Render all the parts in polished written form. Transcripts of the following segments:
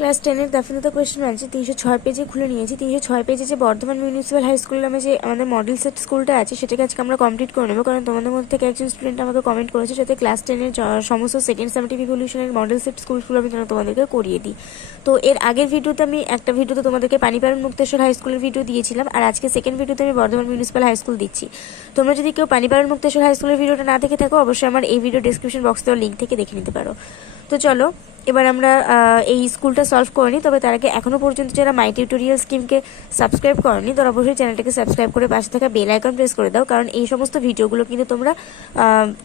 Class 10-এর দফাদার question আছে 306 পেজে খুলে নিয়েছি। 306 পেজে যে বর্ধমান মিউনিসিপ্যাল হাই স্কুল নামে যে আমাদের মডেল সেট স্কুলটা আছে সেটাকে আজকে আমরা কমপ্লিট করে নেবো, কারণ তোমাদের মধ্যে থেকে একজন স্টুডেন্ট আমাকে কমেন্ট করেছে যাতে ক্লাস 10-এর সমস্ত সেকেন্ড সামেটিভ ইভলিউশনের মডেল সেট স্কুলগুলো আমি তোমাদেরকে করিয়ে দিই। তো এর আগের ভিডিওতে আমি একটা ভিডিওতে তোমাদেরকে পানিপাড়ার মুক্তেশ্বর হাই স্কুলের ভিডিও দিয়েছিলাম, আর আজকে সেকেন্ড ভিডিওতে আমি বর্ধমান মিউনিসিপ্যাল হাই স্কুল দিচ্ছি। তোমরা যদি কেউ পানিপাড়ার মুক্তেশ্বর হাই স্কুলের ভিডিওটা না দেখে থাকো, অবশ্যই আমার এই ভিডিও ডিসক্রিপশন বক্স দেওয়ার লিঙ্ক থেকে দেখে নিতে পারো। তো চলো এবার আমরা এই স্কুলটা সলভ করে নিই। তবে তার আগে এখনও পর্যন্ত যারা মাই টিউটোরিয়াল স্কিমকে সাবস্ক্রাইব করনি তারা অবশ্যই চ্যানেলটাকে সাবস্ক্রাইব করে পাশে থাকা বেল আইকন প্রেস করে দাও, কারণ এই সমস্ত ভিডিওগুলো কিন্তু তোমরা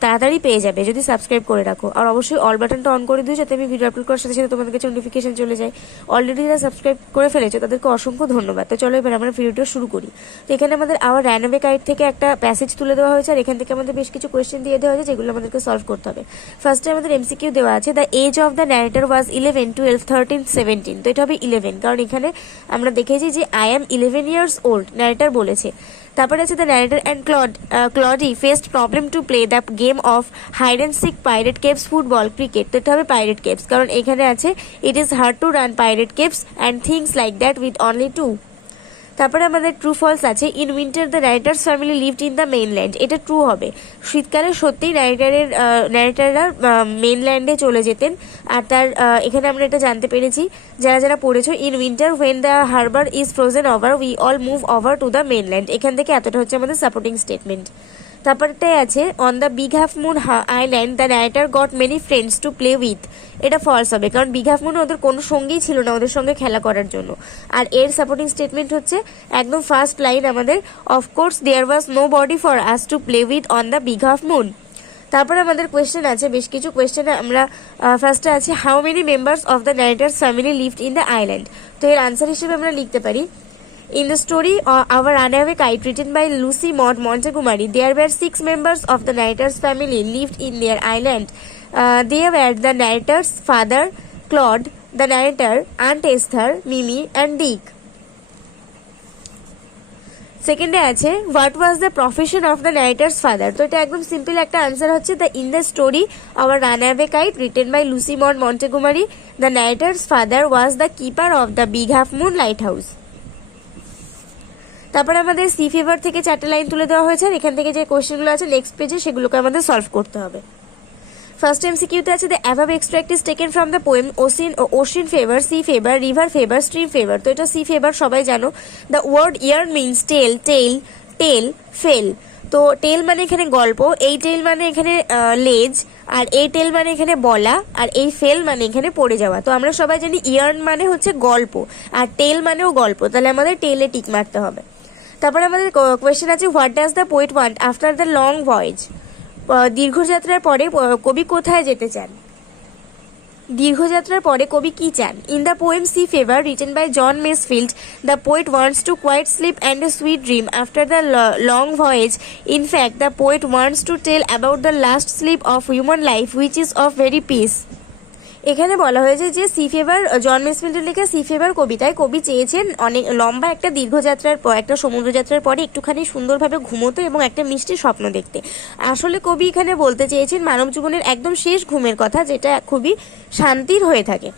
তাড়াতাড়ি পেয়ে যাবে যদি সাবস্ক্রাইব করে রাখো। আর অবশ্যই অল বাটনটা অন করে দিও যাতে আমি ভিডিও আপলোড করার সাথে সাথে তোমাদের কাছে নোটিফিকেশন চলে যায়। অলরেডি যারা সাবস্ক্রাইব করে ফেলেছো তাদেরকে অসংখ্য ধন্যবাদ। তো চলো এবার আমরা ভিডিওটা শুরু করি। তো এখানে আমাদের আওয়ার র্যানওয়ে গাইড থেকে একটা প্যাসেজ তুলে দেওয়া হয়েছে, আর এখান থেকে আমাদের বেশ কিছু কোয়েশ্চেন দিয়ে দেওয়া হয়েছে যেগুলো আমাদেরকে সলভ করতে হবে। ফার্স্টে আমাদের এমসিকিউ দেওয়া আছে, the age of the narrator was 11, 12, 13, 17। তো এটা হবে 11, কারণ এখানে আমরা দেখেছি যে I am 11 years old narrator বলেছে। তারপরে আছে the narrator and Claudie faced problem to play the game of hide and seek, pirate caves, football, cricket. তো এটা হবে পাইরেট কেভস, কারণ এখানে আছে it is hard to run pirate caves and things like that with only 2। তারপরে আমাদের true false আছে, in winter the narrator's family lived in the mainland. এটা ট্রু হবে, শীতকালে সত্যিই ন্যারেটাররা মেইনল্যান্ডে চলে যেতেন। আর তার এখানে আমরা এটা জানতে পেরেছি যারা যারা পড়েছো, in winter when the harbour is frozen over we all move over to the mainland. এখান থেকে এতটা হচ্ছে আমাদের সাপোর্টিং স্টেটমেন্ট। তারপরটাই আছে, on the big half moon island the narrator goat many friends to play with. এটা false হবে, কারণ big half মুনে ওদের কোনো সঙ্গেই ছিল না ওদের সঙ্গে খেলা করার জন্য। আর এর সাপোর্টিং স্টেটমেন্ট হচ্ছে একদম ফার্স্ট লাইন আমাদের, of course there was no body for us to play with on the big half moon. তারপরে আমাদের কোয়েশ্চেন আছে বেশ কিছু। কোয়েশ্চেনে আমরা ফার্স্টে আছে, how many members of the narrator's family lived in the island. তো এর আনসার হিসেবে আমরা লিখতে পারি, in the story Our Runaway Kite, written by Lucy Maud Montgomery, there were 6 members of the narrator's family lived in their island. They were the narrator's father, Claude, the narrator, Aunt Esther, Mimi, and Dick. সেকেন্ডে আছে, what was the profession of the Nighter's father. তো এটা একদম simple একটা answer হচ্ছে, the in the story our runaway kite written by Lucy Maud Montgomery, the Nighter's father was the keeper of the big half moon lighthouse. তারপরে আমাদের C favour থেকে 4টে line তুলে দেওয়া হয়েছে, আর এখান থেকে যে কোয়েশ্চেনগুলো আছে নেক্সট পেজে সেগুলোকে আমাদের সলভ করতে হবে। ফার্স্ট এমসিকিউতে আছে, the above extract is taken from the poem ocean fever, sea fever, river fever, stream fever. তো এটা সি ফেভার সবাই জানো। The word yarn means tale, tail, tell, fail. তো টেল মানে এখানে গল্প, এই টেল মানে এখানে লেজ, আর এই টেল মানে এখানে বলা, আর এই ফেল মানে এখানে পড়ে যাওয়া। তো আমরা সবাই জানি ইয়ার্ন মানে হচ্ছে গল্প, আর টেল মানেও গল্প, তাহলে আমাদের টেলে টিক মারতে হবে। তারপরে আমাদের কোয়েশ্চেন আছে, what does the poet want after the long voyage. দীর্ঘযাত্রার পরে কবি কোথায় যেতে চান? দীর্ঘযাত্রার পরে কবি কি চান? In the poem sea fever written by John Masefield, the poet wants to quiet sleep and a sweet dream after the long voyage. In fact the poet wants to tell about the last sleep of human life which is of very peace. এখানে বলা হয়েছে যে C favour, জন মেসফিল্ডের লেখা C favour কবিতায় কবি চেয়েছেন অনেক লম্বা একটা দীর্ঘযাত্রার পর, একটা সমুদ্রযাত্রার পরে একটুখানি সুন্দরভাবে ঘুমোতে এবং একটা মিষ্টি স্বপ্ন দেখতে। আসলে কবি এখানে বলতে চেয়েছেন মানব জীবনের একদম শেষ ঘুমের কথা, যেটা খুবই শান্তির হয়ে থাকে।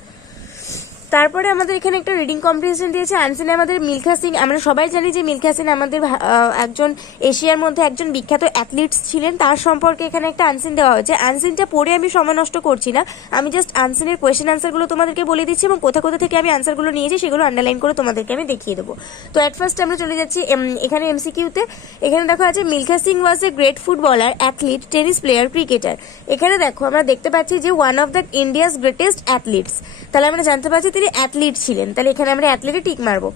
তারপরে আমাদের এখানে একটা রিডিং কম্পিটিশন দিয়েছে। আনসিনে আমাদের মিলখা সিং, আমরা সবাই জানি যে মিলখা সিং আমাদের একজন এশিয়ার মধ্যে একজন বিখ্যাত অ্যাথলিটস ছিলেন, তার সম্পর্কে এখানে একটা আনসিন দেওয়া হয়েছে। আনসিনটা পড়ে আমি সময় নষ্ট করছি না, আমি জাস্ট আনসিনের কোয়েশ্চেন আনসারগুলো তোমাদেরকে বলে দিচ্ছি এবং কোথা কোথা থেকে আমি আনসারগুলো নিয়েছি সেগুলো আন্ডারলাইন করে তোমাদেরকে আমি দেখিয়ে দেবো। তো অ্যাট ফার্স্ট আমরা চলে যাচ্ছি এখানে এমসিকিউতে। এখানে দেখো আছে, Milkha Singh was a great footballer, athlete, tennis player, cricketer. এখানে দেখো আমরা দেখতে পাচ্ছি যে one of the India's greatest athletes, তাহলে আমরা জানতে পারছি তিনি অ্যাথলিট ছিলেন, তাহলে এখানে আমরা অ্যাথলিটে টিক মারবো।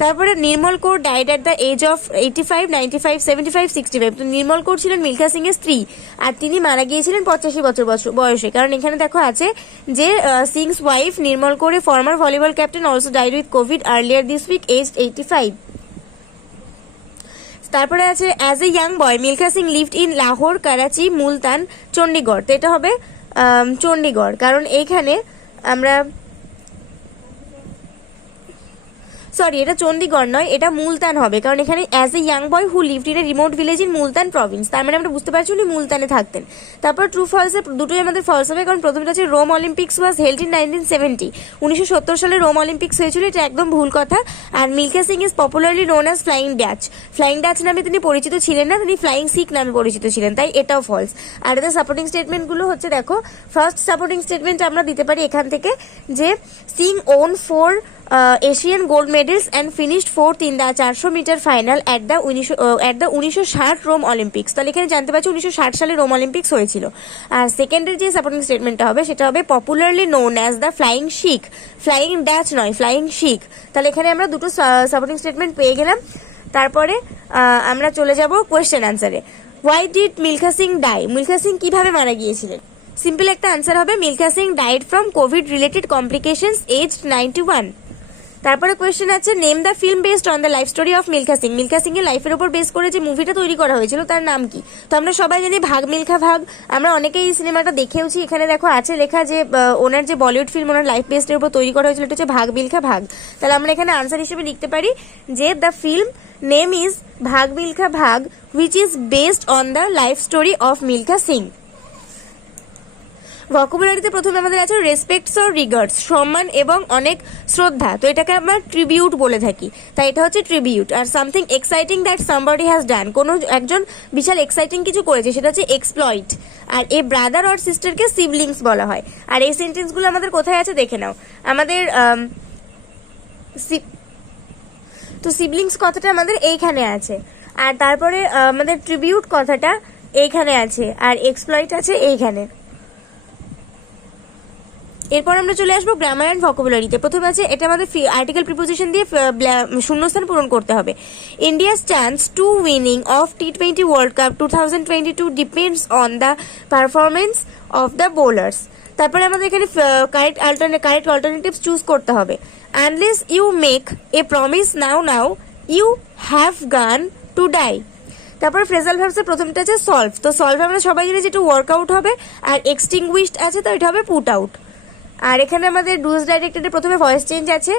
তারপরে Nirmal Kaur died at the age of 85, 95, 75, 65। তো নির্মল কৌর ছিলেন মিলখা সিং এর স্ত্রী, আর তিনি মারা গিয়েছিলেন 85 বছর বয়সে, কারণ এখানে দেখো আছে যে Singh's wife Nirmal Kaur, former volleyball captain, also died with covid earlier this week, aged 85। তারপরে আছে, as a young boy Milkha Singh lived in Lahore, Karachi, Multan, Chandigarh. তো এটা হবে চণ্ডীগড়, কারণ এইখানে আমরা সরি, এটা চণ্ডীগড় নয়, এটা মুলতান হবে, কারণ এখানে as a young boy who lived in a remote village in Multan Province, তার মানে আমরা বুঝতে পারছি উনি মুলতানে থাকতেন। তারপর ট্রু ফলসে দুটোই আমাদের ফলস হবে, কারণ প্রথমটা হচ্ছে Rome Olympics was held in 1970, 1970 সালে রোম অলিম্পিক্স হয়েছিল, এটা একদম ভুল কথা। আর Milkha Singh is popularly known as flying Dutch, flying Dutch নামে তিনি পরিচিত ছিলেন না, তিনি ফ্লাইং সিখ নামে পরিচিত ছিলেন, তাই এটাও ফলস। আর এদের সাপোর্টিং স্টেটমেন্টগুলো হচ্ছে, দেখো ফার্স্ট সাপোর্টিং স্টেটমেন্ট আমরা দিতে পারি এখান থেকে যে Singh won 4 Asian gold medals and finished 4th in the 400 metre final at the 1960 Rome Olympics. তাহলে এখানে জানতে পারছি 1960 সালে রোম অলিম্পিক্স হয়েছিল। আর সেকেন্ডের যে সাপোর্টিং স্টেটমেন্টটা হবে সেটা হবে popularly known as the flying Sikh, flying Dutch নয়, ফ্লাইং শিখ। তাহলে এখানে আমরা দুটো সাপোর্টিং স্টেটমেন্ট পেয়ে গেলাম। তারপরে আমরা চলে যাব কোয়েশ্চেন আনসারে। Why did Milkha Singh die, Milkha Singh কিভাবে মারা গিয়েছিলেন? সিম্পল একটা আনসার হবে, Milkha Singh died from Covid related complications aged 91। তারপরে কোয়েশ্চেন আছে, name the film based on the life story of Milkha Singh, Milkha Singh এর লাইফের উপর বেস করে যে মুভিটা তৈরি করা হয়েছিল তার নাম কি? তো আমরা সবাই জানি ভাগ মিল্খা ভাগ, আমরা অনেকেই এই সিনেমাটা দেখেওছি। এখানে দেখো আছে লেখা যে ওনার যে বলিউড ফিল্ম ওনার লাইফ বেসডের উপর তৈরি করা হয়েছিল, এটা হচ্ছে ভাগ মিল্খা ভাগ। তাহলে আমরা এখানে আনসার হিসেবে লিখতে পারি যে the film name is Bhaag Milkha Bhaag which is based on the life story of Milkha Singh. ভোকাবুলারিতে প্রথমে আমাদের আছে রেসপেক্টস অর রিগার্ডস, সম্মান এবং অনেক শ্রদ্ধা, তো এটাকে আমরা ট্রিবিউট বলে থাকি, তাই এটা হচ্ছে ট্রিবিউট। আর something exciting that somebody has done, কোনো একজন বিশাল এক্সাইটিং কিছু করেছে সেটা হচ্ছে এক্সপ্লয়েট। আর এ ব্রাদার অর সিস্টারকে সিবলিংস বলা হয়। আর এই সেন্টেন্সগুলো আমাদের কোথায় আছে দেখে নাও, আমাদের তো সিবলিংস কথাটা আমাদের এইখানে আছে, আর তারপরে আমাদের ট্রিবিউট কথাটা এইখানে আছে, আর এক্সপ্লয়েট আছে এইখানে। এরপর আমরা চলে আসবো গ্রামার অ্যান্ড ভোকাবুলারিতে। প্রথমে আছে, এটা আমাদের আর্টিকেল প্রিপোজিশন দিয়ে শূন্যস্থান পূরণ করতে হবে। India's chance to winning of T20 world cup 2022 depends on the performance of the bowlers. তারপরে আমাদের এখানে কারেক্ট অল্টারনেটিভস চুজ করতে হবে। Unless you make a promise now you have gone to die. তারপর ফ্রেজাল ভার্বসের প্রথমটা আছে সলভ, তো সলভ আমরা সবাই জানি যেটা ওয়ার্কআউট হবে, আর এক্সটিংগুইশড আছে তো এটা হবে পুট আউট। আর এখানে আমাদের ডুজ ডাইরেক্টেডের প্রথমে ভয়েস চেঞ্জ আছে,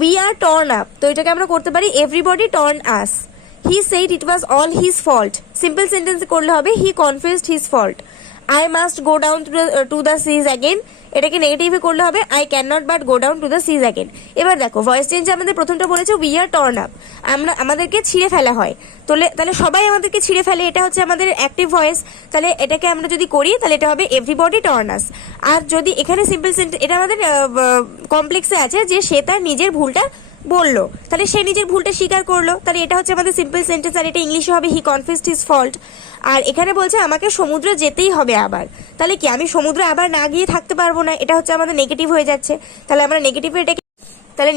উই আর টর্ন আপ, তো এটাকে আমরা করতে পারি everybody torn us. He said it was all his fault, simple sentence করলে হবে he confessed his fault. I must go down to the seas again, এটাকে নেগেটিভে করলে হবে I can not but go down to the seas again. এবার দেখো voice change আমাদের প্রথমটা বলেছে উই আর টর্ন আপ, আমাদেরকে ছিঁড়ে ফেলা হয়, তাহলে সবাই আমাদেরকে ছিঁড়ে ফেলে, এটা হচ্ছে আমাদের অ্যাক্টিভ ভয়েস। তাহলে এটাকে আমরা যদি করি তাহলে এটা হবে এভরিবডি টর্ন আস। আর যদি এখানে সিম্পল সেন্টেন্স, এটা আমাদের কমপ্লেক্সে আছে যে সে তার নিজের ভুলটা বললো, তাহলে সে নিজের ভুলটা স্বীকার করলো, তাহলে এটা হচ্ছে আমাদের সিম্পল সেন্টেন্স, আর এটা ইংলিশে হবে হি কনফেসড হিজ ফল্ট। আর এখানে বলছে আমাকে সমুদ্রে যেতেই হবে আবার, তাহলে কি আমি সমুদ্রে আবার না গিয়ে থাকতে পারবো না, এটা হচ্ছে আমাদের নেগেটিভ হয়ে যাচ্ছে। তাহলে আমরা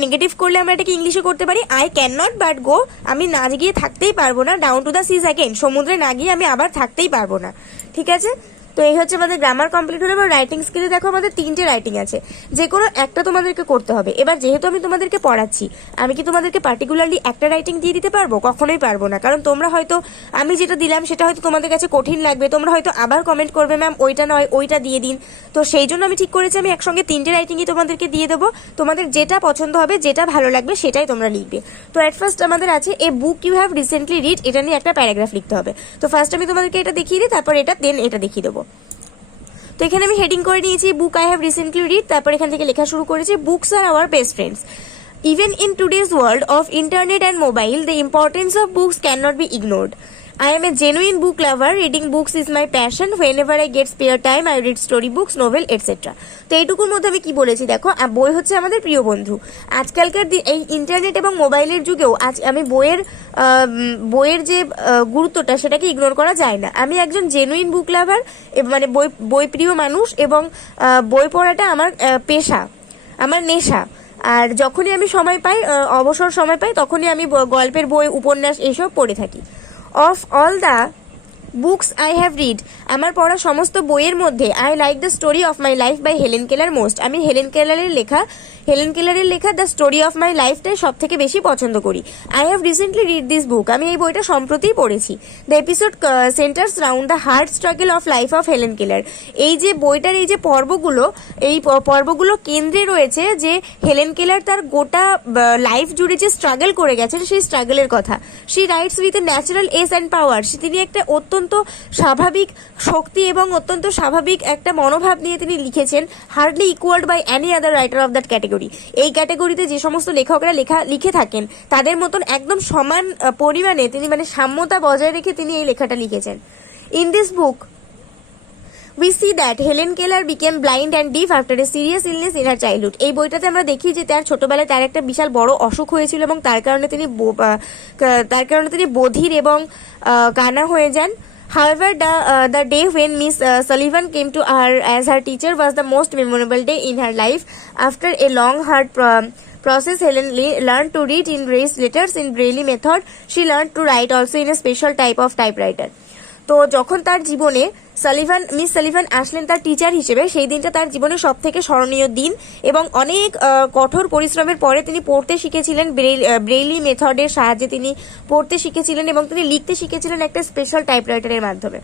নেগেটিভ করলে আমরা এটাকে ইংলিশে করতে পারি আই ক্যান নট বাট গো, আমি না গিয়ে থাকতেই পারবো না, down to the seas again, সমুদ্রে না গিয়ে আমি আবার থাকতেই পারবো না। ঠিক আছে, তো এই হচ্ছে আমাদের গ্রামার কমপ্লিট হলো। এবার রাইটিং স্কিলে দেখো আমাদের 3টে রাইটিং আছে, যে কোনো একটা তোমাদেরকে করতে হবে। এবার যেহেতু আমি তোমাদেরকে পড়াচ্ছি, আমি কি তোমাদেরকে পার্টিকুলারলি একটা রাইটিং দিয়ে দিতে পারবো? কখনোই পারবো না, কারণ তোমরা হয়তো আমি যেটা দিলাম সেটা হয়তো তোমাদের কাছে কঠিন লাগবে, তোমরা হয়তো আবার কমেন্ট করবে ম্যাম ওইটা নয় ওইটা দিয়ে দিন। তো সেই জন্য আমি ঠিক করেছি আমি একসঙ্গে 3টে রাইটিংই তোমাদেরকে দিয়ে দেবো, তোমাদের যেটা পছন্দ হবে যেটা ভালো লাগবে সেটাই তোমরা লিখবে। তো অ্যাট ফার্স্ট আমাদের আছে a book you have recently read, এটা নিয়ে একটা প্যারাগ্রাফ লিখতে হবে। তো ফার্স্ট আমি তোমাদেরকে এটা দেখিয়ে দিই, তারপর এটা দেন এটা দেখিয়ে দেবো। তো এখানে আমি হেডিং করে নিয়েছি book I have recently read, তারপর এখান থেকে লেখা শুরু করেছি books are our best friends. Even in today's world of internet and mobile the importance of books can not be ignored. I am a genuine book lover. Reading books is my passion. Whenever I get spare time, I read story books, novel, etc. তো এইটুকুর মধ্যে আমি কি বলেছি দেখো, বই হচ্ছে আমাদের প্রিয় বন্ধু। আজকালকার এই ইন্টারনেট এবং মোবাইলের যুগেও আমি বইয়ের যে গুরুত্বটা সেটাকে ইগনোর করা যায় না। আমি একজন জেনুইন বুক লাভার, মানে বই প্রিয় মানুষ, এবং বই পড়াটা আমার পেশা, আমার নেশা। আর যখনই আমি সময় পাই, অবসর সময় পাই, তখনই আমি গল্পের বই, উপন্যাস এইসব পড়ে থাকি। Of all the books I have read, আমার পড়া সমস্ত বইয়ের মধ্যে I like the story of my life by Helen Keller most, আমি হেলেন কেলারের লেখা দ্য স্টোরি অফ মাই লাইফটাই সব থেকে বেশি পছন্দ করি। I have recently read this book, আমি এই বইটা সম্প্রতিই পড়েছি। The episode centres round the hard struggle of life of Helen Keller, এই যে বইটার এই যে পর্বগুলো কেন্দ্রে রয়েছে যে হেলেন কেলার তার গোটা লাইফ জুড়ে যে স্ট্রাগল করে গেছেন সেই স্ট্রাগলের কথা। She rights with a natural S and power, তিনি একটা অত্যন্ত স্বাভাবিক শক্তি এবং অত্যন্ত স্বাভাবিক একটা মনোভাব নিয়ে তিনি লিখেছেন। Hardly equalled by any other writer of that category, এই ক্যাটাগরিতে যে সমস্ত লেখকরা লিখে থাকেন তাদের মতন একদম সমান পরিমাণে তিনি মানে সাম্যতা বজায় রেখে তিনি এই লেখাটা লিখেছেন। In this book we see that Helen Keller became blind and deaf after a serious illness in her childhood, এই বইটাতে আমরা দেখি যে তার ছোটবেলায় তার একটা বিশাল বড় অসুখ হয়েছিল এবং তার কারণে তিনি বধির এবং কানা হয়ে যান। However, the day when Miss Sullivan came to her as her teacher was the most memorable day in her life. After a long, hard process, Helen learned to read in raised letters in Braille method. She learned to write also in a special type of typewriter. তো যখন তার জীবনে miss Sullivan আসলেন তার teacher হিসেবে, সেই দিনটা তার জীবনে সব থেকে স্মরণীয় দিন এবং অনেক কঠোর পরিশ্রমের পরে তিনি পড়তে শিখেছিলেন, ব্রেইলি মেথডের সাহায্যে তিনি পড়তে শিখেছিলেন এবং তিনি লিখতে শিখেছিলেন একটা স্পেশাল টাইপরাইটারের মাধ্যমে।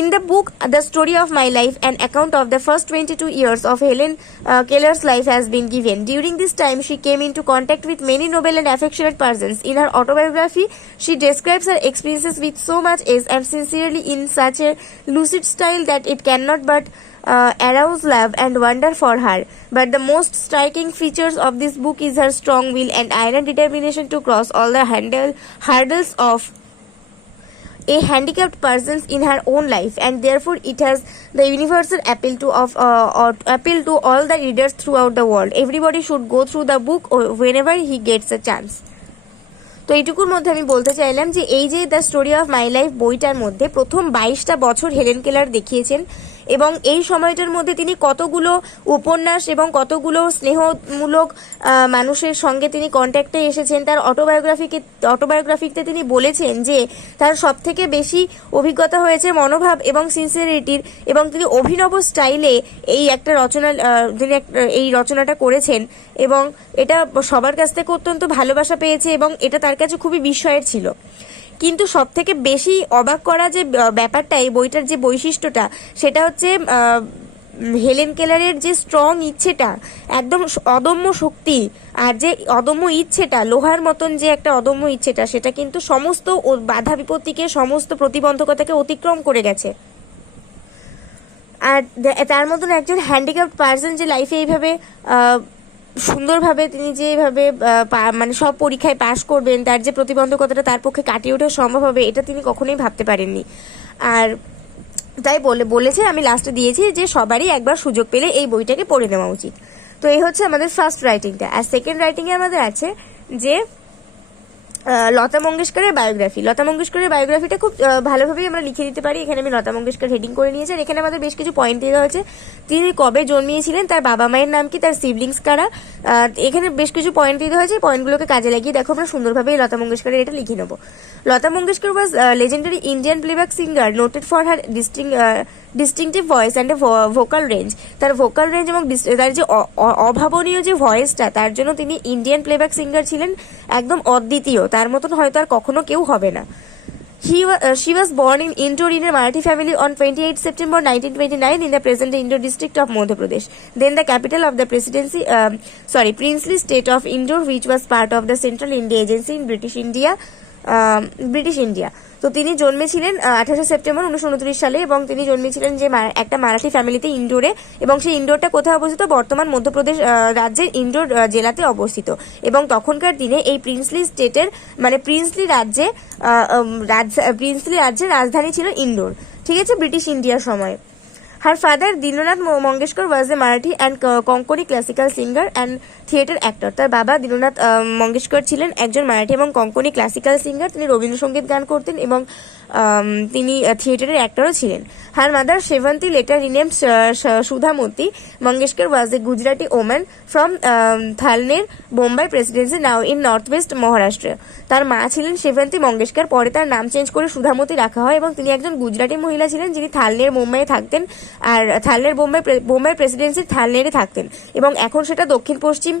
In the book, The Story of My Life, an account of the first 22 years of Helen Keller's life has been given. During this time, she came into contact with many noble and affectionate persons. In her autobiography, she describes her experiences with so much ease and sincerely in such a lucid style that it cannot but arouse love and wonder for her. But the most striking features of this book is her strong will and iron determination to cross all the hurdles of a handicapped person in her own life, and therefore it has the universal appeal to all the readers throughout the world. Everybody should go through the book whenever he gets a chance. তো এইটুকুর মধ্যে আমি বলতে চাইলাম যে এই যে the story of my life বইটার মধ্যে প্রথম 22টা বছর হেলেন কেলার দেখিয়েছেন এবং এই সময়টার মধ্যে তিনি কতগুলো উপন্যাস এবং কতগুলো স্নেহমূলক মানুষের সঙ্গে তিনি কন্ট্যাক্টে এসেছেন। তার অটোবায়োগ্রাফিতে তিনি বলেছেন যে তার সব থেকে বেশি অভিজ্ঞতা হয়েছে মনোভাব এবং সিনসিয়ারিটির, এবং তিনি অভিনব স্টাইলে এই রচনাটা করেছেন এবং এটা সবার কাছ থেকে অত্যন্ত ভালোবাসা পেয়েছে এবং এটা তার কাছে খুবই বিস্ময়ের ছিল। কিন্তু সব থেকে বেশি অবাক করা যে ব্যাপারটা, এই বইটার যে বৈশিষ্ট্যটা, সেটা হচ্ছে হেলেন কেলারের যে স্ট্রং ইচ্ছেটা, একদম অদম্য শক্তি, আর যে অদম্য ইচ্ছেটা, লোহার মতন যে একটা অদম্য ইচ্ছেটা, সেটা কিন্তু সমস্ত বাধা বিপত্তিকে, সমস্ত প্রতিবন্ধকতাকে অতিক্রম করে গেছে। আর তার মতন একজন হ্যান্ডিক্যাপ্ট পার্সন যে লাইফে এইভাবে সুন্দরভাবে তিনি যেভাবে মানে সব পরীক্ষায় পাশ করবেন, তার যে প্রতিবন্ধকতাটা তার পক্ষে কাটিয়ে ওঠা সম্ভব হবে, এটা তিনি কখনোই ভাবতে পারেননি। আর তাই বলেছে, আমি লাস্টে দিয়েছি যে সবারই একবার সুযোগ পেলে এই বইটাকে পড়ে নেওয়া উচিত। তো এই হচ্ছে আমাদের ফার্স্ট রাইটিংটা। আর সেকেন্ড রাইটিংয়ে আমাদের আছে যে লতা মঙ্গেশকরের বায়োগ্রাফি। লতা মঙ্গেশকরের বায়োগ্রাফিটা খুব ভালোভাবেই আমরা লিখে দিতে পারি। এখানে আমি লতা মঙ্গেশকর হেডিং করে নিয়েছি। এখানে আমাদের বেশ কিছু পয়েন্ট দেওয়া হয়েছে। তিনি কবে জন্মিয়েছিলেন, তার বাবা মায়ের নাম কি, তার সিবলিংস কারা, এখানে বেশ কিছু পয়েন্ট দেওয়া হয়েছে। পয়েন্টগুলোকে কাজে লাগিয়ে দেখো আমরা সুন্দরভাবে লতা মঙ্গেশকরের এটা লিখে নেবো। লতা মঙ্গেশকর ওয়াজ legendary Indian playback singer noted for her distinctive voice and a vocal range. তার ভোকাল রেঞ্জ এবং তার যে অভাবনীয় যে ভয়েসটা, তার জন্য তিনি ইন্ডিয়ান প্লেব্যাক সিঙ্গার ছিলেন, একদম অদ্বিতীয়, তার মতন হয়তো আর কখনো কেউ হবে না। She was born in Indore in a Marathi family on 28 September 1929 in the present Indore district of Madhya Pradesh, then the capital of the princely state of Indore, which was part of the Central India Agency in British India. তো তিনি জন্মেছিলেন 28 September 1929 সালে এবং তিনি জন্মেছিলেন যে একটা মারাঠি ফ্যামিলিতে ইন্ডোরে, এবং সেই ইন্ডোরটা কোথায় অবস্থিত, বর্তমান মধ্যপ্রদেশ রাজ্যের ইন্ডোর জেলাতে অবস্থিত। এবং তখনকার দিনে এই প্রিন্সলি স্টেটের মানে প্রিন্সলি রাজ্যের রাজধানী ছিল ইন্ডোর, ঠিক আছে, ব্রিটিশ ইন্ডিয়ার সময়। Her father, Dinanath Mangeshkar, was a Marathi and Konkani classical singer and theatre actor. তার বাবা দীননাথ মঙ্গেশকর ছিলেন একজন মারাঠি এবং কঙ্কনি ক্লাসিক্যাল সিঙ্গার। তিনি রবীন্দ্রসঙ্গীত গান করতেন এবং তিনি থিয়েটারের অ্যাক্টরও ছিলেন। Her mother Shevanti later renamed Sudhamurti Mangeshkar was a Gujarati woman from Thalner Bombay Presidency now in north west Maharashtra. তার মা ছিলেন সেভন্তি মঙ্গেশকর, পরে তার নাম চেঞ্জ করে সুধামূর্তি রাখা হয় এবং তিনি একজন গুজরাটি মহিলা ছিলেন যিনি থালনের মুম্বাইয়ে থাকতেন, আর থালনের বোম্বাই প্রেসিডেন্সির থালনেরে থাকতেন এবং এখন সেটা দক্ষিণ পশ্চিম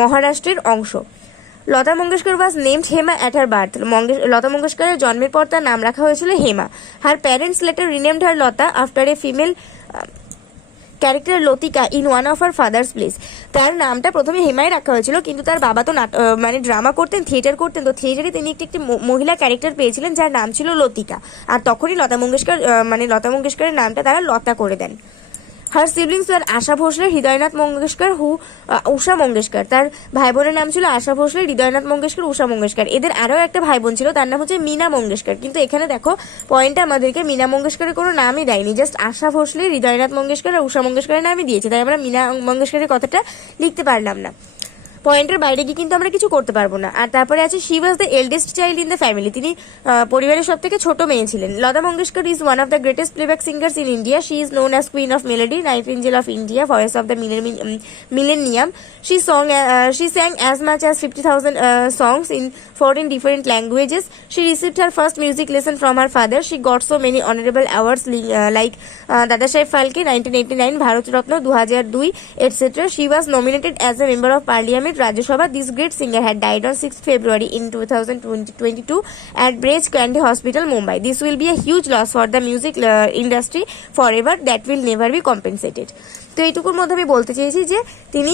মহারাষ্ট্রের অংশ। Lata Mangeshkar was named Hema at her birth. Lata মঙ্গেশকরের জন্মের পর তার নাম রাখা হয়েছিল Hema. Her parents later renamed her Lata after a female character Latika in one of her father's plays. তার নামটা প্রথমে হেমাই রাখা হয়েছিল, কিন্তু তার বাবা তো মানে ড্রামা করতেন, থিয়েটার করতেন, তো থিয়েটারে তিনি একটি মহিলা ক্যারেক্টার পেয়েছিলেন যার নাম ছিল লতিকা, আর তখনই লতা মঙ্গেশকরের নামটা তারা লতা করে দেন। হার সিবলিংস ওয়ার আশা ভোসলে, হৃদয়নাথ মঙ্গেশকর, উষা মঙ্গেশকর। তার ভাই বোনের নাম ছিল আশা ভোসলে, হৃদয়নাথ মঙ্গেশকর, উষা মঙ্গেশকর। এদের আরও একটা ভাই বোন ছিল, তার নাম হচ্ছে মীনা মঙ্গেশকর, কিন্তু এখানে দেখো পয়েন্টটা আমাদেরকে মীনা মঙ্গেশকরের কোনো নামই দেয়নি, জাস্ট আশা ভোসলে, হৃদয়নাথ মঙ্গেশকর আর উষা মঙ্গেশকরের নামই দিয়েছে, তাই আমরা মীনা মঙ্গেশকরের কথাটা লিখতে পারলাম না। পয়েন্টের বাইরে গিয়ে কিন্তু আমরা কিছু করতে পারবো না। আর তারপরে আছে she was the eldest child in the family. তিনি পরিবারের সব থেকে ছোট মেয়ে ছিলেন। Lata Mangeshkar is one of the greatest playback singers in India. She is known as queen of melody, nightingale of India, voice of the millennium. She sang as much as 50,000 songs in 14 different languages. She received her first music lesson from her father. She got so many honorable awards like Dada Saheb Phalke 1989, Bharat Ratna 2002, etc. She was nominated as a member of Parliament, Rajya Sabha. This great singer had died on 6th February in 2022 at Braj Candy Hospital, Mumbai. This will be a huge loss for the music industry forever that will never be compensated. তো এইটুকুর মধ্যে আমি বলতে চেয়েছি যে তিনি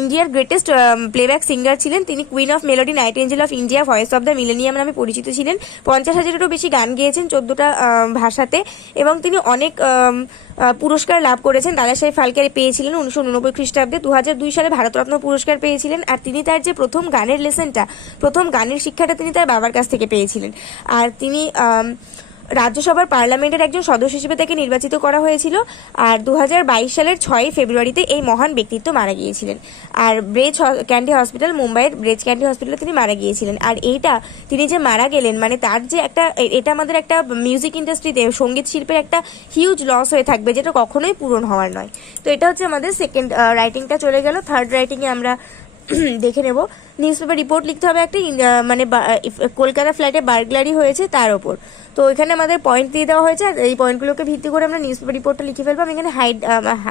ইন্ডিয়ার greatest playback singer ছিলেন। তিনি queen of melody, nightingale of India, voice of the millennium নামে পরিচিত ছিলেন। 50,000-এরও বেশি গান গেয়েছেন 14টা ভাষাতে এবং তিনি অনেক পুরস্কার লাভ করেছেন। দাদা সাহেব ফালকে পেয়েছিলেন 1989 খ্রিস্টাব্দে। 2002 সালে ভারতরত্ন পুরস্কার পেয়েছিলেন। আর তিনি তার যে প্রথম গানের শিক্ষাটা তিনি তার বাবার কাছ থেকে পেয়েছিলেন। আর তিনি রাজ্যসভার পার্লামেন্টের একজন সদস্য হিসেবে তাকে নির্বাচিত করা হয়েছিল। আর 2022 সালের 6 ফেব্রুয়ারিতে এই মহান ব্যক্তিত্ব মারা গিয়েছিলেন। আর ব্রেজ ক্যান্ডি হসপিটাল, মুম্বাইয়ের ব্রেজ ক্যান্ডি হসপিটালে তিনি মারা গিয়েছিলেন। আর তিনি যে মারা গেলেন, মানে তার যে এটা আমাদের একটা মিউজিক ইন্ডাস্ট্রিতে, সঙ্গীত শিল্পের একটা হিউজ লস হয়ে থাকবে, যেটা কখনোই পূরণ হওয়ার নয়। তো এটা হচ্ছে আমাদের সেকেন্ড রাইটিংটা চলে গেল। থার্ড রাইটিংয়ে আমরা দেখে নেব। নিউজ পেপার রিপোর্ট লিখতে হবে একটা, মানে কলকাতা ফ্ল্যাটে বার্গলারি হয়েছে তার ওপর। তো এখানে আমাদের পয়েন্ট দিয়ে দেওয়া হয়েছে, আর এই পয়েন্টগুলোকে ভিত্তি করে আমরা নিউজ পেপার রিপোর্টটা লিখে ফেলবো। আমি এখানে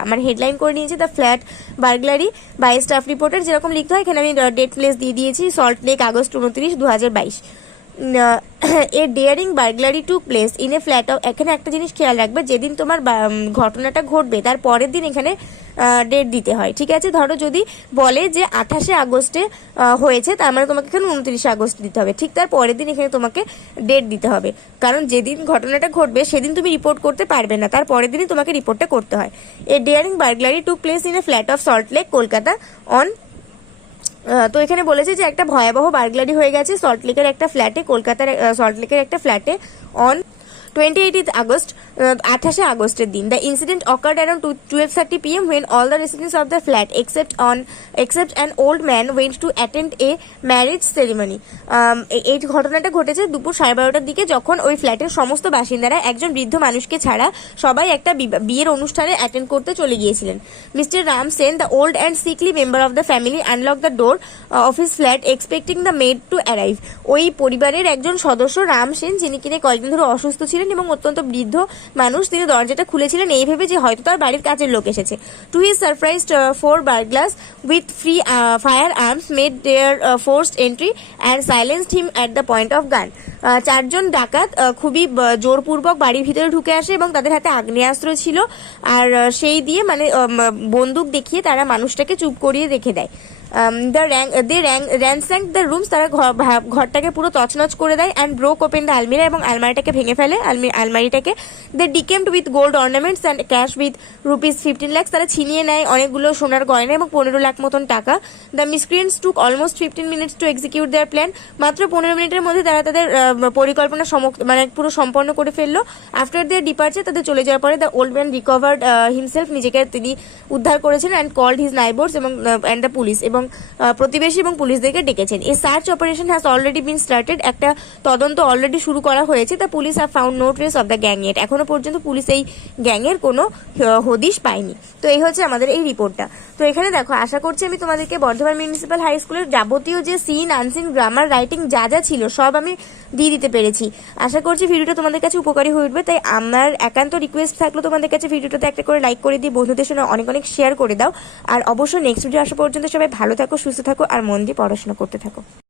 মানে হেডলাইন করে নিয়েছি the flat burglary by staff reporter, যেরকম লিখতে হয়। এখানে আমি ডেট প্লেস দিয়ে দিয়েছি Salt Lake, August 29, 2022। A daring burglary took place in a flat of. এখানে একটা জিনিস খেয়াল রাখবে, যেদিন তোমার ঘটনাটা ঘটবে তার পরের দিন এখানে ডেট দিতে হয়, ঠিক আছে? ধরো যদি বলে যে 28শে আগস্টে হয়েছে, তার মানে তোমাকে এখানে 29শে আগস্ট দিতে হবে, ঠিক তার পরের দিন এখানে তোমাকে ডেট দিতে হবে, কারণ যেদিন ঘটনাটা ঘটবে সেদিন তুমি রিপোর্ট করতে পারবে না, তার পরের দিনই তোমাকে রিপোর্টটা করতে হয়। A daring burglary took place in a flat of Salt Lake, Kolkata on. তো এখানে বলেছে যে একটা ভয়াবহ বার্গলারি হয়ে গেছে সল্টলেকের একটা ফ্ল্যাটে, কলকাতার সল্টলেকের একটা ফ্ল্যাটে অন 28th August, 28শে আগস্টের দিন। The incident occurred around 12:30 PM when all the residents of the flat except an old man went to attend a marriage ceremony. এই ঘটনাটা ঘটেছে দুপুর 12:30টার দিকে, যখন ওই ফ্ল্যাটের সমস্ত বাসিন্দারা একজন বৃদ্ধ মানুষকে ছাড়া সবাই একটা বিয়ের অনুষ্ঠানে অ্যাটেন্ড করতে চলে গিয়েছিলেন। Mister Ram Sen, the old and sickly member of the family, unlock the door of his flat expecting the made to arrive. ওই পরিবারের একজন সদস্য রাম সেন, যিনি কিনা কয়েকদিন ধরে অসুস্থ ছিলেন এবং অত্যন্ত বৃদ্ধ মানুষ, তিনি দরজাটা খুলেছিলেন এই ভেবে যে হয়তো তার বাড়ির কাছের লোক এসেছে। To his surprised 4 burglars with free firearms made their forced entry and silenced him at the point of gun. 4জন ডাকাত খুবই জোরপূর্বক বাড়ির ভিতরে ঢুকে আসে এবং তাদের হাতে আগ্নেয়াস্ত্র ছিল, আর সেই দিয়ে মানে বন্দুক দেখিয়ে তারা মানুষটাকে চুপ করিয়ে রেখে দেয়। ransacked the rooms, তারা ঘরটাকে পুরো তছনছ করে দেয়। অ্যান্ড ব্রোক ওপেন দ্য আলমিরা, এবং আলমারিটাকে ভেঙে ফেলে, আলমারিটাকে। They decamped with gold ornaments and cash with ₹15 lakhs, তারা ছিনিয়ে নেয় অনেকগুলো সোনার গয়না এবং 15 লাখ মতন টাকা। The miscreants took almost 15 minutes two execute there plan, মাত্র 15 মিনিটের মধ্যে তারা তাদের পরিকল্পনা মানে পুরো সম্পন্ন করে ফেললো। আফটার দেয়ার ডিপার্চার, তাদের চলে যাওয়ার পরে the old man recovered himself, নিজেকে তিনি উদ্ধার করেছেন অ্যান্ড কল্ড হিজ নাইবার্স এবং অ্যান্ড দ্য পুলিশ, এবং প্রতিবেশী এবং পুলিশদেরকে ডেকেছেন। এই search operation has already been started, একটা তদন্ত অলরেডি শুরু করা হয়েছে। The police have found no trace of the gang yet, এখনো পর্যন্ত পুলিশ এই গ্যাংয়ের কোনো হদিশ পায়নি। তো এই হচ্ছে আমাদের এই রিপোর্টটা। তো এখানে দেখো, আশা করছি আমি তোমাদেরকে বর্ধমান মিউনিসিপ্যাল হাই স্কুলের যাবতীয় যে সিন আনসিন গ্রামার রাইটিং যা যা ছিল সব আমি দিয়ে দিতে পেরেছি। আশা করছি ভিডিওটা তোমাদের কাছে উপকারী হয়ে উঠবে। তাই আমার একান্ত রিকোয়েস্ট থাকলো তোমাদের কাছে, ভিডিওটাতে একটা করে লাইক করে দিয়ে বন্ধুদের সঙ্গে অনেক অনেক শেয়ার করে দাও। আর অবশ্যই নেক্সট ভিডিও আসা পর্যন্ত সবাই ভালো থাকো, সুস্থ থাকো আর মন দিয়ে পড়াশোনা করতে থাকো।